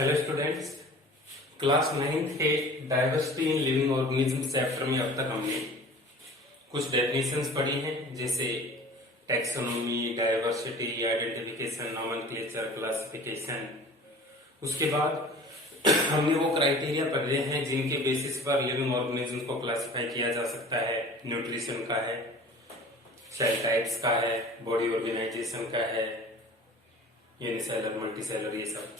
Hello students, class 9 के diversity in living organism chapter में अब तक हमने कुछ डेफिनेशंस पढ़ी हैं, जैसे taxonomy, diversity, identification, nomenclature, classification. उसके बाद हमने वो क्राइटेरिया पढ़े हैं जिनके बेसिस पर लिविंग ऑर्गेनिज्म को क्लासिफाई किया जा सकता है। न्यूट्रिशन का है, सेल टाइप्स का है, बॉडी ऑर्गेनाइजेशन का है, यूनिसेलर, मल्टीसेलर, ये सब।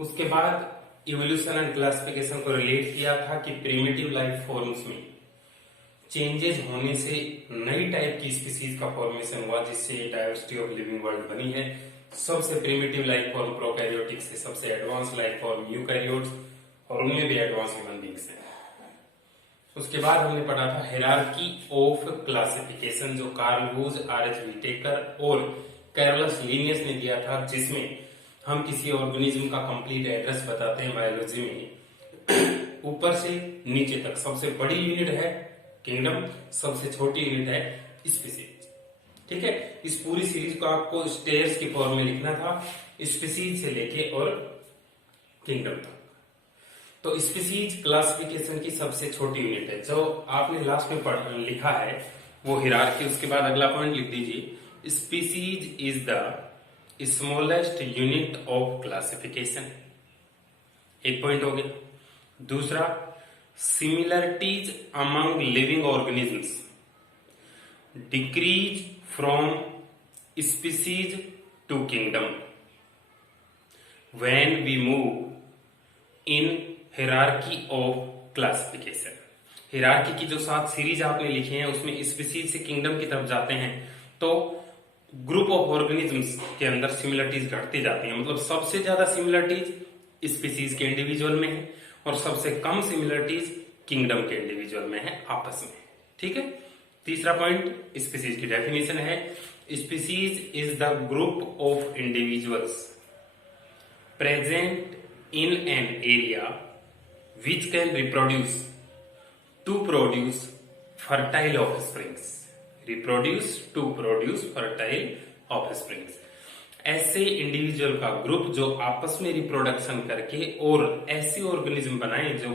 उसके बाद इवोल्यूशन एंड क्लासिफिकेशन को रिलेट किया था कि प्रिमिटिव लाइफ फॉर्म्स में चेंजेस होने से नई टाइप की स्पीसीज का फॉर्मेशन हुआ, जिससे डाइवर्सिटी ऑफ लिविंग वर्ल्ड बनी है। सबसे प्रिमिटिव लाइफ फॉर्म प्रोकैरियोटिक से सबसे एडवांस लाइफ फॉर्म यूकैरियोट्स, और उनमें भी एडवांस ह्यूमन बींग्स हैं। उसके बाद हमने पढ़ा था हायरार्की ऑफ क्लासिफिकेशन, जो कार्ल वूज, आर.एच. व्हिटेकर और कैरलस लिनियस ने दिया था, जिसमें हम किसी ऑर्गेनिज्म का कंप्लीट एड्रेस बताते हैं बायोलॉजी में। ऊपर से नीचे तक सबसे बड़ी यूनिट है किंगडम, सबसे छोटी यूनिट है स्पीसीज। ठीक है, इस पूरी सीरीज को आपको स्टेयर्स की फॉर्म में लिखना था, स्पीसीज से लेके और किंगडम तक। तो स्पीसीज क्लासिफिकेशन की सबसे छोटी यूनिट है, जो आपने लास्ट में लिखा है वो हायरार्की। उसके बाद अगला पॉइंट लिख दीजिए, species is the smallest unit of classification. एक पॉइंट हो गया। दूसरा, similarities among living organisms decrease from species to kingdom when we move in hierarchy of classification. Hierarchy की जो 7 सीरीज आपने लिखी हैं, उसमें स्पीसीज से किंगडम की तरफ जाते हैं तो ग्रुप ऑफ ऑर्गेनिजम्स के अंदर सिमिलरिटीज घटती जाती हैं। मतलब सबसे ज्यादा सिमिलरिटीज स्पीसीज के इंडिविजुअल में है और सबसे कम सिमिलरिटीज किंगडम के इंडिविजुअल में है आपस में। ठीक है। तीसरा पॉइंट स्पीसीज की डेफिनेशन है, species is the group of individuals present in an area which can reproduce to produce fertile offsprings. Reproduce to produce fertile offsprings. ऐसे इंडिविजुअल का ग्रुप जो आपस में रिप्रोडक्शन करके और ऐसे ऑर्गेनिज्म बनाए जो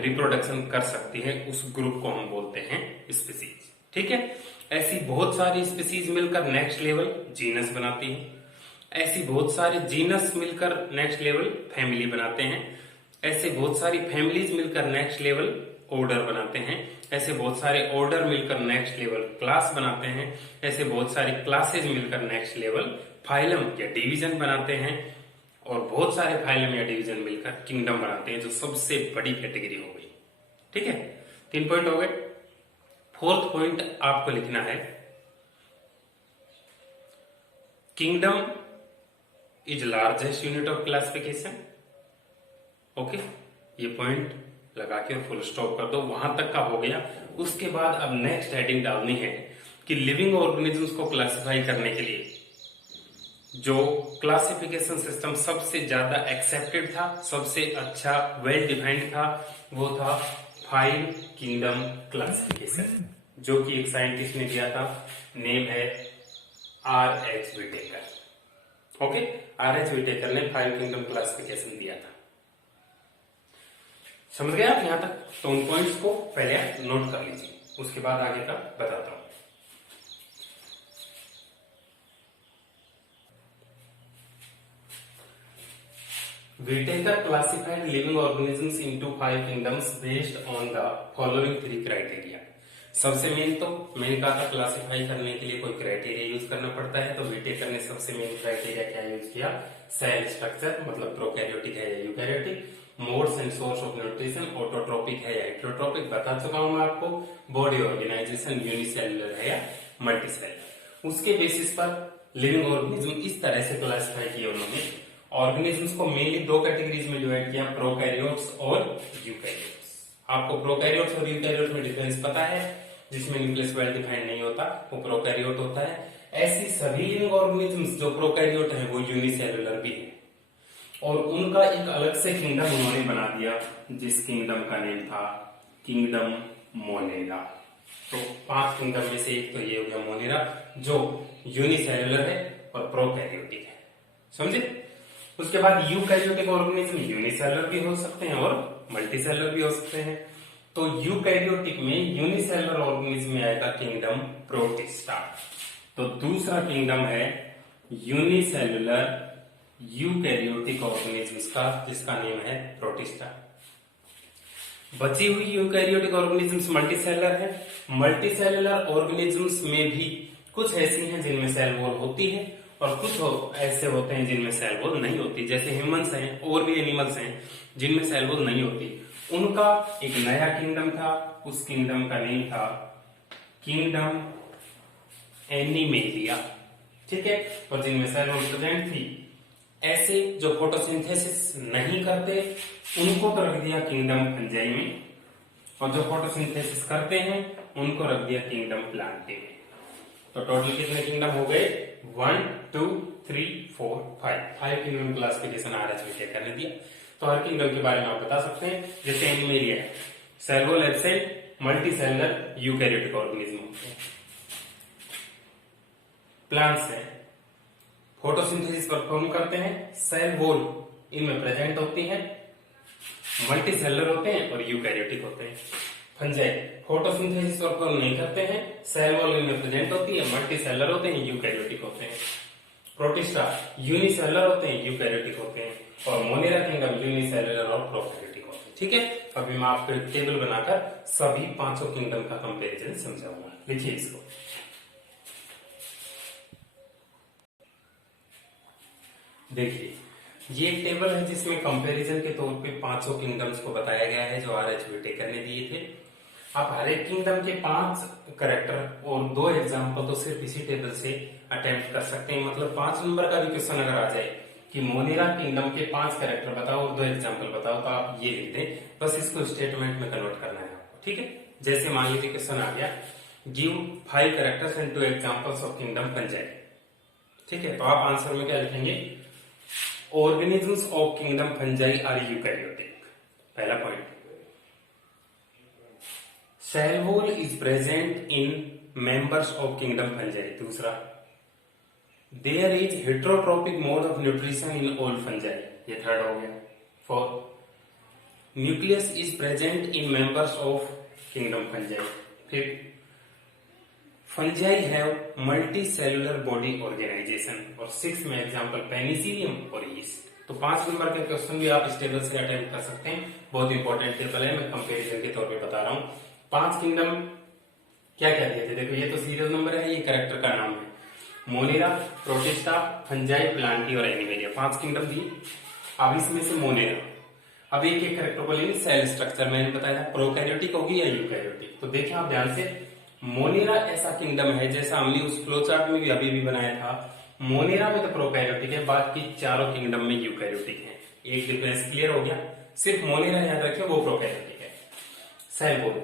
रिप्रोडक्शन कर सकते हैं, उस ग्रुप को हम बोलते हैं स्पीसीज। ठीक है। ऐसी बहुत सारी स्पीसीज मिलकर नेक्स्ट लेवल जीनस बनाती हैं। ऐसी बहुत सारे जीनस मिलकर नेक्स्ट लेवल फैमिली बनाते हैं। ऐसे बहुत सारी फैमिलीज मिलकर नेक्स्ट लेवल ऑर्डर बनाते हैं। ऐसे बहुत सारे ऑर्डर मिलकर नेक्स्ट लेवल क्लास बनाते हैं। ऐसे बहुत सारी क्लासेज मिलकर नेक्स्ट लेवल फाइलम या डिवीजन बनाते हैं। और बहुत सारे फाइलम या डिवीजन मिलकर किंगडम बनाते हैं, जो सबसे बड़ी कैटेगरी हो गई। ठीक है, 3 पॉइंट हो गए। 4th पॉइंट आपको लिखना है, kingdom is largest unit of classification. Okay, ये पॉइंट लगा के और फुल स्टॉप कर दो, वहां तक का हो गया। उसके बाद अब नेक्स्ट हेडिंग डालनी है कि लिविंग ऑर्गेनिजम्स को क्लासिफाई करने के लिए जो क्लासिफिकेशन सिस्टम सबसे ज्यादा एक्सेप्टेड था, सबसे अच्छा वेल डिफाइंड था, वो था 5 किंगडम क्लासिफिकेशन, जो कि एक साइंटिस्ट ने दिया था। नेम है R H. Whittaker. Okay, R H. Whittaker ने 5 किंगडम क्लासिफिकेशन दिया था। समझ गए आप यहां तक? तो उन पॉइंट्स को पहले नोट कर लीजिए, उसके बाद आगे का बताता हूं। Whittaker classified living organisms into 5 kingdoms based on the following 3 criteria. सबसे मेन तो मैंने कहा था क्लासिफाई करने के लिए कोई क्राइटेरिया यूज करना पड़ता है, तो व्हिटेकर ने सबसे मेन क्राइटेरिया क्या यूज किया? सेल स्ट्रक्चर, मतलब प्रोकैरियोटिक है या eukaryotic, modes and source of nutrition, autotrophic है या हेटेरोट्रोपिक, बता चुका हूं मैं आपको, बॉडी ऑर्गेनाइजेशन यूनिसेलुलर है या मल्टीसेलुलर। उसके बेसिस पर लिविंग ऑर्गेनिज्म इस तरह से क्लासिफाई किए उन्होंने। ऑर्गेनिजम्स को मेनली 2 कैटेगरीज में डिवाइड किया, प्रोकैरियोट्स और यूकैरियोट्स। आपको प्रोकैरियोट्स और यूकैरियोट्स में डिफरेंस पता है, जिसमें न्यूक्लियस वेल डिफाइंड नहीं होता वो प्रोकैरियोट होता है। ऐसी सभी लिविंग ऑर्गेनिजम्स जो प्रोकैरियोट है वो यूनिसेलुलर भी है, और उनका एक अलग से किंगडम उन्होंने बना दिया, जिस किंगडम का नेम था किंगडम मोनेरा। तो 5 किंगडम में से एक तो ये हो गया मोनेरा, जो यूनिसेलुलर है और प्रोकैरियोटिक है। समझे? उसके बाद यूकैरियोटिक ऑर्गेनिज्म यूनिसेलुलर भी हो सकते हैं और मल्टीसेलुलर भी हो सकते हैं। तो यूकैरियोटिक में यूनिसेलुलर ऑर्गेनिज्म में आएगा किंगडम प्रोटिस्टा। तो दूसरा किंगडम है यूनिसेलुलर यूकैरियोटिक ऑर्गेनिज्म्स का, जिसका नेम है प्रोटिस्टा। बची हुई यूकैरियोटिक ऑर्गेनिज्म्स मल्टीसेलुलर है। मल्टीसेलुलर ऑर्गेनिज्म्स में भी कुछ ऐसी हैं जिनमें सेल वॉल होती है और कुछ ऐसे होते हैं जिनमें सेल वॉल नहीं होती, जैसे ह्यूमंस हैं और भी एनिमल्स हैं जिनमें सेल वॉल नहीं होती। उनका एक नया किंगडम था, उस किंगडम का नेम था किंगडम एनिमेलिया, ठीक है। और जिनमें सेल वॉल प्रेजेंट थी, ऐसे जो फोटोसिंथेसिस नहीं करते उनको तो रख दिया किंगडम फंजाई में, और जो फोटोसिंथेसिस करते हैं उनको रख दिया किंगडम प्लांटी में। तो टोटल कितने किंगडम हो गए? 1 2 3 4 5 किंगडम क्लासिफिकेशन आरएचबीटे करने दिया। तो हर किंगडम के बारे में आप बता सकते हैं। जैसे एनिमेलिया है, cell wall absent, multicellular eukaryotic organism होते हैं। प्लांट्स है, फोटोसिंथेसिस परफॉर्म करते हैं, सेल वॉल इनमें प्रेजेंट होती है, मल्टीसेलुलर होते हैं और यूकैरियोटिक होते हैं। फंजाई फोटोसिंथेसिस परफॉर्म नहीं करते हैं, सेल वॉल इनमें प्रेजेंट होती है, मल्टीसेलुलर होते हैं, यूकैरियोटिक होते हैं। प्रोटिस्टा यूनिसेलुलर होते हैं, यूकैरियोटिक होते हैं, और मोनेरा किंगडम यूनिसेलुलर और प्रोकैरियोटिक होते हैं, ठीक है। अभी मैं आपको एक टेबल बनाकर सभी पांचों किंगडम का कंपेरिजन समझाऊंगा। लिखिए इसको। देखिए, ये एक टेबल है जिसमें कंपैरिजन के तौर पे पांचों किंगडम्स को बताया गया है जो आरएचबीटे करने दिए थे। आप हर एक किंगडम के 5 कैरेक्टर और 2 एग्जाम्पल तो सिर्फ इसी टेबल से अटेम्प्ट कर सकते हैं। मतलब 5 नंबर का भी क्वेश्चन अगर आ जाए कि मोनेरा किंगडम के 5 कैरेक्टर बताओ और 2 एग्जाम्पल बताओ, तो आप ये लिख दें, बस इसको स्टेटमेंट में कन्वर्ट करना है आपको, ठीक है। जैसे मान लीजिए क्वेश्चन आ गया, give 5 characters and 2 examples of kingdom fungi, ठीक है। तो आप आंसर में क्या लिखेंगे? Organisms of kingdom fungi are eukaryotic. पहला point, cell wall is present in members of kingdom fungi. दूसरा, there is heterotropic mode of nutrition in all fungi. ये थर्ड हो गया। Fourth, nucleus is present in members of kingdom fungi. Fifth, fungi have multicellular body organization। और 6 में example Penicillium और yeast. तो 5 number के question भी आप इस टेबल से अटेम्प्ट कर सकते हैं। बहुत इंपॉर्टेंट टेबल है, मैं कंपैरिजन के तौर पे बता रहा हूँ। 5 किंगडम क्या क्या दिए थे? देखो, ये तो सीरियल नंबर है, ये कैरेक्टर का नाम है। मोनेरा, प्रोटिस्टा, फंजाई, प्लांटी और एनिमेलिया, 5 किंगडम दिए। अब इसमें से मोनेरा, अब एक एक कैरेक्टर को लेंगे। सेल स्ट्रक्चर मैंने बताया प्रोकैरियोटिक होगी या यूकैरियोटिक। तो देखिए आप ध्यान से, मोनेरा ऐसा किंगडम है, जैसा हमने उस फ्लो चार्ट में भी अभी भी बनाया था, मोनेरा में तो प्रोकैरियोटिक है, बाकी चारों किंगडम में यूकैरियोटिक है। एक डिफरेंस क्लियर हो गया। सिर्फ मोनेरा याद रखिए, वो प्रोकैरियोटिक है। सेल वॉल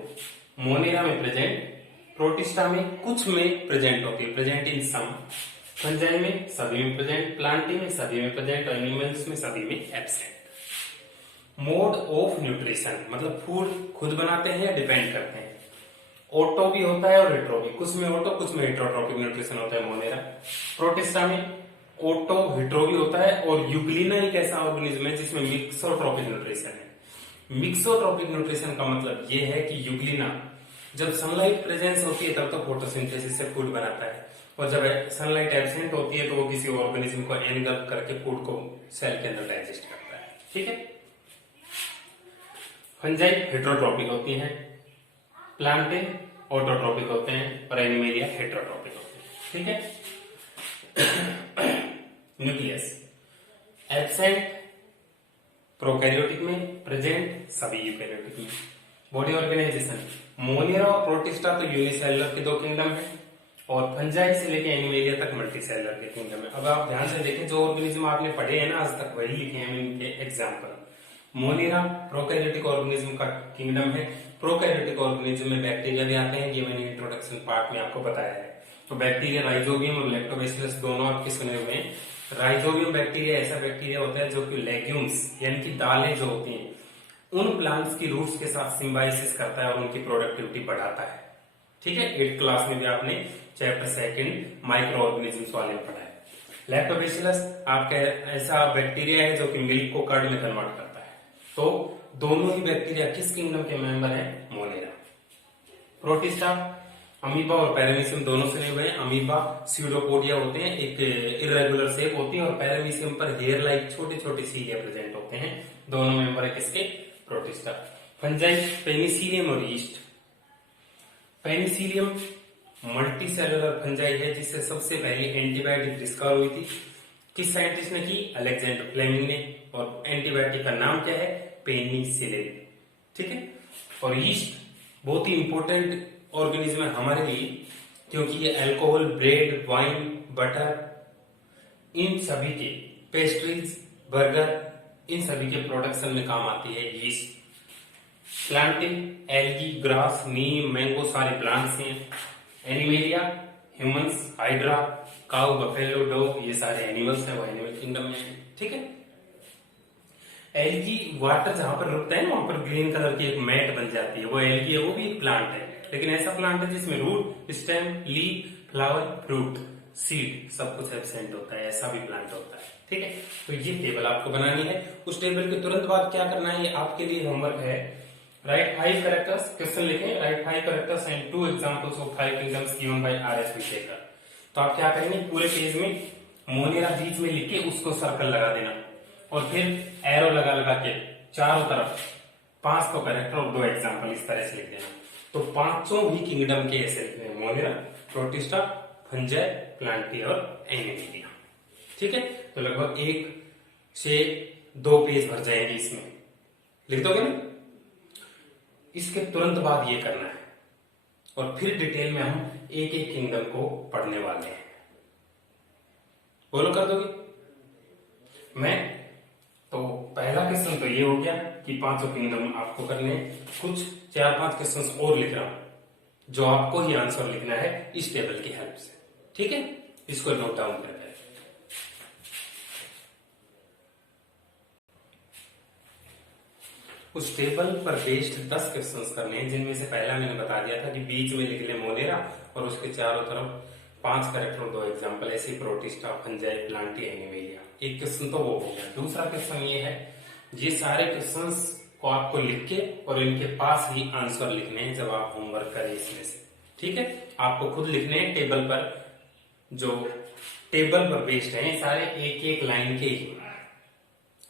मोनेरा में प्रेजेंट, प्रोटिस्टा में कुछ में प्रेजेंट होती है, प्रेजेंट इन सम, फंजाई में सभी में प्रेजेंट, प्लांटी में सभी में प्रेजेंट, एनिमल्स में सभी में एब्सेंट। मोड ऑफ न्यूट्रिशन मतलब फूड खुद बनाते हैं या डिपेंड करते हैं। ऑटो भी होता है और हेट्रो भी, कुछ में ऑटो कुछ में हेट्रोट्रोपिक न्यूट्रिशन होता है मोनेरा। प्रोटिस्टा में ऑटो हेट्रो भी होता है, और यूग्लिना एक ऐसा ऑर्गेनिज्म है जिसमें मिक्सोट्रोपिक न्यूट्रिशन है। मिक्सोट्रोपिक न्यूट्रिशन का मतलब ये है कि यूग्लिना जब सनलाइट प्रेजेंस होती है तब तो फोटोसिंथेसिस से फूड बनाता है, और जब सनलाइट एब्सेंट होती है तो वो किसी ऑर्गेनिज्म को एनगल्फ करके फूड को सेल के अंदर डाइजेस्ट करता है, ठीक है। फंजाई हेट्रोट्रोपिक होती है, प्लांटे ऑटोट्रोपिक होते हैं, और एनिमेलिया हेट्रोट्रोपिक होते हैं, ठीक है। न्यूक्लियस एब्सेंट प्रोकैरियोटिक में, प्रेजेंट सभी यूकैरियोटिक में। बॉडी ऑर्गेनाइजेशन मोनेरा और प्रोटिस्टा तो यूनिसेलुलर के 2 किंगडम है, और फंजाई से लेके एनिमेलिया तक मल्टीसेलुलर के किंगडम है। अब आप ध्यान से देखें, जो ऑर्गेनिज्म आपने पढ़े हैं ना आज तक, वही लिखे हैं इनके एग्जाम्पल। मोनेरा प्रोकैरियोटिक ऑर्गेनिज्म का किंगडम है। प्रोकैरियोटिक ऑर्गेनिज्म में बैक्टीरिया भी आते हैं, ये मैंने इंट्रोडक्शन पार्ट में आपको बताया है। तो बैक्टीरिया राइजोबियम और लैक्टोबैसिलस दोनों आपके सुने हुए हैं। राइजोबियम बैक्टीरिया ऐसा बैक्टीरिया होता है जो कि लेग्यूम्स यानी कि दालें जो होती हैं उन प्लांट्स की रूट्स के साथ सिम्बायोसिस करता है और उनकी प्रोडक्टिविटी बढ़ाता है, ठीक है। 8th क्लास में भी आपने चैप्टर 2 माइक्रो ऑर्गेनिजम्स वाले में पढ़ा है। लैक्टोबैसिलस आपका ऐसा बैक्टीरिया है जो कि मिल्क को कर्ड में कन्वर्ट करता है। तो दोनों ही बैक्टीरिया किस किंगडम के मेंबर है? मोनेरा। प्रोटिस्टा अमीबा और पैरामीशियम दोनों से हुए हैं। अमीबा स्यूडोपोडिया होते हैं, एक इरेगुलर शेप होती है, और पैरामीशियम पर हेयर लाइक छोटे छोटे सीलिया प्रेजेंट होते हैं। दोनों मेंबर है किसके? प्रोटिस्टा। फंजाई पेनिसिलियम और yeast. Penicillium multi cellular fungi है जिससे सबसे पहले एंटीबायोटिक डिस्कवर हुई थी। किस साइंटिस्ट ने की? अलेक्जेंडर फ्लेमिंग ने। और एंटीबायोटिक का नाम क्या है? पेनिसिलिन। ठीक है। और यीस्ट बहुत ही इंपॉर्टेंट ऑर्गेनिज्म है हमारे लिए, क्योंकि ये अल्कोहल, ब्रेड, वाइन, बटर, इन सभी के, पेस्ट्रीज, बर्गर, इन सभी के प्रोडक्शन में काम आती है यीस्ट। प्लांटिंग, एल्गी, ग्रास, नीम, मैंगो सारे प्लांट्स हैं। Animalia, humans, hydra, cow, buffalo, dog, ये सारे एनिमल्स हैं, वो एनिमल किंगडम में है। ठीक है। एल्गी वाटर जहां पर रुकता है ना, वहां पर ग्रीन कलर की एक मैट बन जाती है, वो एल्गी है, वो भी एक प्लांट है, लेकिन ऐसा प्लांट है जिसमें root, stem, leaf, flower, fruit, seed सब कुछ एब्सेंट होता है, ऐसा भी प्लांट होता है। ठीक है। तो ये टेबल आपको बनानी है। उस टेबल के तुरंत बाद क्या करना है, ये आपके लिए होमवर्क है। राइट 5 कैरेक्टर्स, क्वेश्चन लिखें, write 5 characters and 2 examples of 5 kingdoms given by R S. Whittaker. तो आप क्या करेंगे, पूरे पेज में मोनेरा बीच में लिख के उसको सर्कल लगा देना, और फिर एरो लगा लगा के चारों तरफ 5 तो कैरेक्टर और 2 एग्जांपल इस तरह से लिख देना। तो पांचों भी किंगडम के ऐसे लिखने हैं, मोनेरा, प्रोटिस्टा, फंजाई, प्लांटी और एनिमेलिया। ठीक है। तो लगभग 1 से 2 पेज भर जाएंगे इसमें, लिख दोगे ना? इसके तुरंत बाद ये करना है, और फिर डिटेल में हम एक एक किंगडम को पढ़ने वाले हैं। बोलो, कर दोगे? मैं तो पहला क्वेश्चन तो ये हो गया कि 5 किंगडम आपको करने, कुछ 4-5 क्वेश्चंस और लिख रहा हूं जो आपको ही आंसर लिखना है इस टेबल की हेल्प से। ठीक है। इसको नोट डाउन कर लें। उस टेबल पर बेस्ड 10 क्वेश्चंस करने हैं, जिनमें से पहला मैंने बता दिया था कि बीच में लिख ले मोनेरा, और उसके चारों तरफ 5 कैरेक्टर और 2 एग्जांपल, ऐसे प्रोटिस्टा, फंजाई, प्लांटी, एनिमेलिया। एक क्वेश्चन तो वो हो गया। दूसरा क्वेश्चन ये है, ये सारे क्वेश्चंस को आपको लिख के और इनके पास ही आंसर लिखने हैं जब आप होमवर्क करें इसमें से। ठीक है। आपको खुद लिखने हैं टेबल पर, जो टेबल पर बेस्ड है सारे, एक एक लाइन के ही।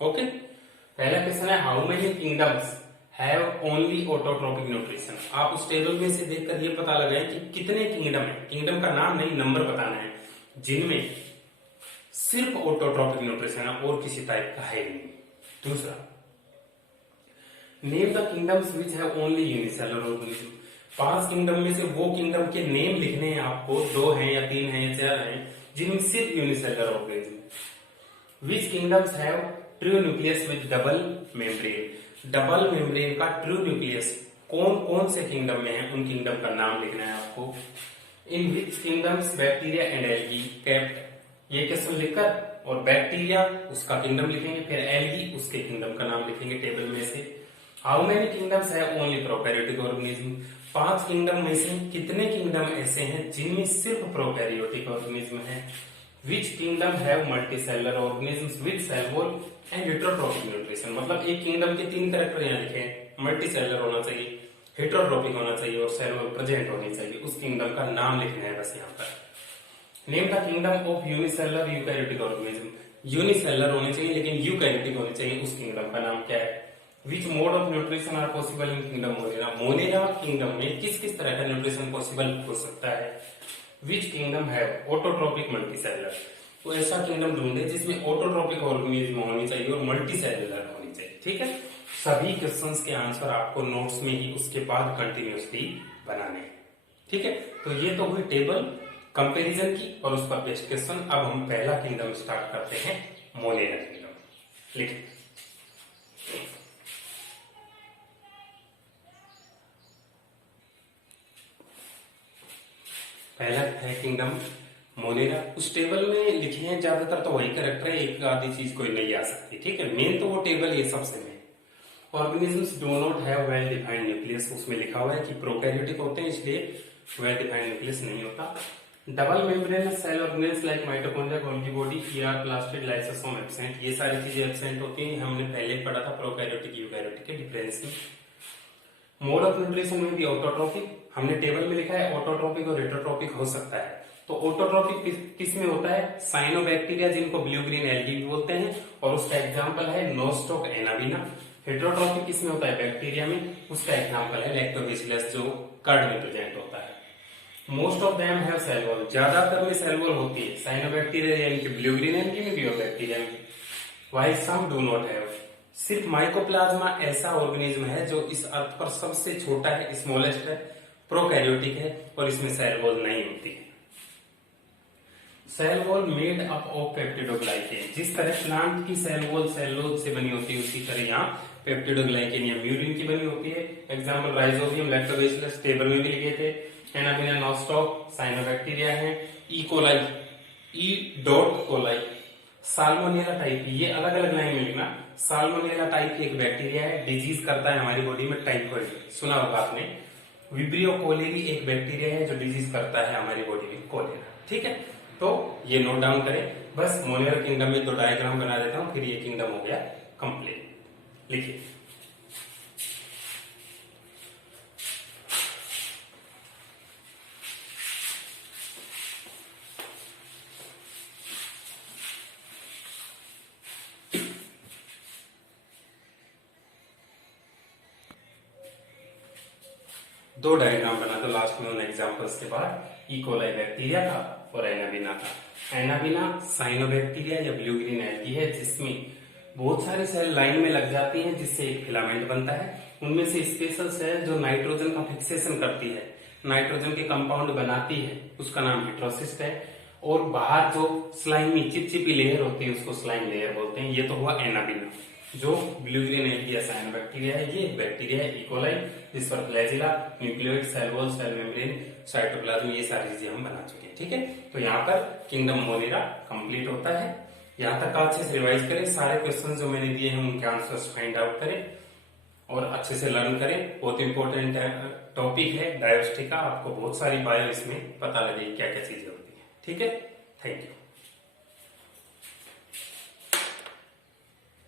ओके। पहला क्वेश्चन है, how many kingdoms have only autotrophic nutrition. आप उस टेबल में से देखकर ये पता लगाएं कि कितने किंगडम है, किंगडम का नाम नहीं, नंबर बताना है, जिनमें सिर्फ ऑटोट्रोपिक न्यूट्रिशन है और किसी टाइप का है नहीं। दूसरा, name the kingdoms which have only unicellular organism. 5 kingdom में से वो किंगडम के नेम लिखने हैं आपको, 2 हैं या 3 हैं या 4 हैं, जिनमें सिर्फ unicellular organism. Which kingdoms have true nucleus with double membrane. Double membrane का ट्रू न्यूक्लियस कौन कौन से किंगडम में है, उन किंगडम का नाम लिखना है आपको। In which kingdoms bacteria and algae kept. ये क्वेश्चन लिखकर और बैक्टीरिया उसका किंगडम लिखेंगे, फिर एल्गी उसके किंगडम का नाम लिखेंगे टेबल में से। How many kingdoms have only prokaryotic organism. 5 kingdom में से कितने किंगडम ऐसे हैं जिनमें सिर्फ प्रोकैरियोटिक ऑर्गेनिज्म है। Which kingdom have multicellular organisms with cell wall and heterotrophic nutrition. मतलब एक किंगडम के 3 कैरेक्टर यहाँ लिखे हैं, मल्टीसेलुलर होना चाहिए, हेटेरोट्रोपिक होना चाहिए और सेल वॉल प्रेजेंट होनी चाहिए। उस किंगडम का नाम लिखना है बस यहाँ पर। Name the kingdom of unicellular eukaryotic organism. Unicellular होने चाहिए लेकिन यूकैरियोटिक होने चाहिए, उस किंगडम का नाम क्या है। Which mode of nutrition are possible in kingdom Monera. Monera kingdom में किस किस तरह का न्यूट्रिशन पॉसिबल हो सकता है। Which kingdom have autotrophic multicellular. तो ऐसा किंगडम ढूंढे जिसमें ऑटोट्रोपिक ऑर्गेनिज्म होनी चाहिए और मल्टीसेलुलर होनी चाहिए। ठीक है। सभी क्वेश्चंस के आंसर आपको नोट्स में ही उसके बाद कंटिन्यूसली बनाने हैं। ठीक है। तो ये तो हुई टेबल कंपैरिजन की और उस पर बेस्ड क्वेश्चन। अब हम पहला किंगडम स्टार्ट करते हैं, मोनेरा किंगडम। लिखिए, पहला है किंगडम मोनेरा। उस टेबल में लिखे हैं ज्यादातर तो वही कैरेक्टर है, एक आधी चीज कोई नहीं आ सकती। ठीक है। मेन तो वो टेबल ये सबसे में। Organisms do not have well defined nucleus. उसमें लिखा हुआ है कि प्रोकैरियोटिक होते हैं इसलिए वेल डिफाइंड न्यूक्लियस नहीं होता। Double membranous cell organelles like mitochondria, Golgi body, ER, plastid, lysosome absent, ये सारी चीजें एब्सेंट होती हैं। हमने पहले पढ़ा था प्रोकैरियोटिक यूकैरियोटिक के डिफरेंस में। मोड ऑफ न्यूट्रिशन में भी ऑटोट्रोपिक, हमने टेबल में लिखा है ऑटोट्रोपिक और हेटरोट्रोपिक हो सकता है। तो ऑटोट्रोपिक किस में होता है? साइनोबैक्टीरिया, जिनको ब्लू ग्रीन एल्गी भी बोलते हैं, और उसका एग्जांपल है नोस्टोक एनाबिना। हेटरोट्रोपिक किस में होता है? बैक्टीरिया में, उसका एग्जांपल है लैक्टोबैसिलस, जो कर्ड में प्रेजेंट होता है। Most of them have cell wall, ज्यादातर में सेल वॉल होती है। साइनोबैक्टीरिया यानी कि ब्लू ग्रीन एल्गी में भी और बैक्टीरिया में, while some do not have. सिर्फ माइकोप्लाज्मा ऐसा ऑर्गेनिज्म है जो इस अर्थ पर सबसे छोटा है, स्मॉलेस्ट है, प्रोकैरियोटिक है, और इसमें सेल वॉल नहीं होती है। Cell wall made up of peptidoglycan, जिस तरह प्लांट की सेल वॉल सेलुलोज से बनी होती है, उसी तरह यहाँ पेप्टिडोग्लाइकेन या म्यूरिन की बनी होती है। एग्जाम्पल राइजोबियम, लैक्टोबैसिलस, टेबल में भी लिखे थे। एनाबिना, नोस्टॉक, साइनोबैक्टीरिया है। E coli, E dot coli, salmonella type, ये अलग अलग लाइन में लिखना। साल्मोनेला टाइप एक बैक्टीरिया है, डिजीज करता है हमारी बॉडी में टाइफॉइड, सुना होगा आपने। विब्रियो कोलेरी एक बैक्टीरिया है जो डिजीज करता है हमारी बॉडी में कोलेरा। ठीक है, तो ये नोट डाउन करें। बस मोलियर किंगडम में 2 डायग्राम बना देता हूं, फिर ये किंगडम हो गया कंप्लीट। लिखिए, दो डायग्राम बना दो लास्ट में उन एग्जांपल्स के बाद। ई कोलाई बैक्टीरिया का और एनाबिना का। एनाबिना साइनोबैक्टीरिया या ब्लू ग्रीन एल्गी है, जिसमें बहुत सारी सेल लाइन में लग जाती हैं, जिससे एक फिलामेंट बनता है। उनमें से स्पेशल सेल जो नाइट्रोजन का फिक्सेशन करती है, नाइट्रोजन के कंपाउंड बनाती है, उसका नाम हेटेरोसिस्ट है। और बाहर जो स्लाइमी चिपचिपी लेयर होती है, उसको स्लाइम लेयर बोलते हैं। ये तो हुआ एनाबिना। जो ब्लू ग्रीन एल्गी या साइनोबैक्टीरिया है, ये बैक्टीरिया है ई कोलाई, जिस पर flagella, nucleoid, cell wall, cell membrane, cytoplasm, ये सारी चीजें हम बना चुके हैं। ठीक है, तो यहाँ पर किंगडम मोलिरा कंप्लीट होता है। यहाँ तक अच्छे से रिवाइज करें, सारे क्वेश्चन जो मैंने दिए हैं उनके आंसर्स फाइंड आउट करें और अच्छे से लर्न करें। बहुत इंपॉर्टेंट टॉपिक है डायोस्टी का, आपको बहुत सारी बायो इसमें पता लगेगी क्या क्या चीजें होती है। ठीक है, थैंक यू।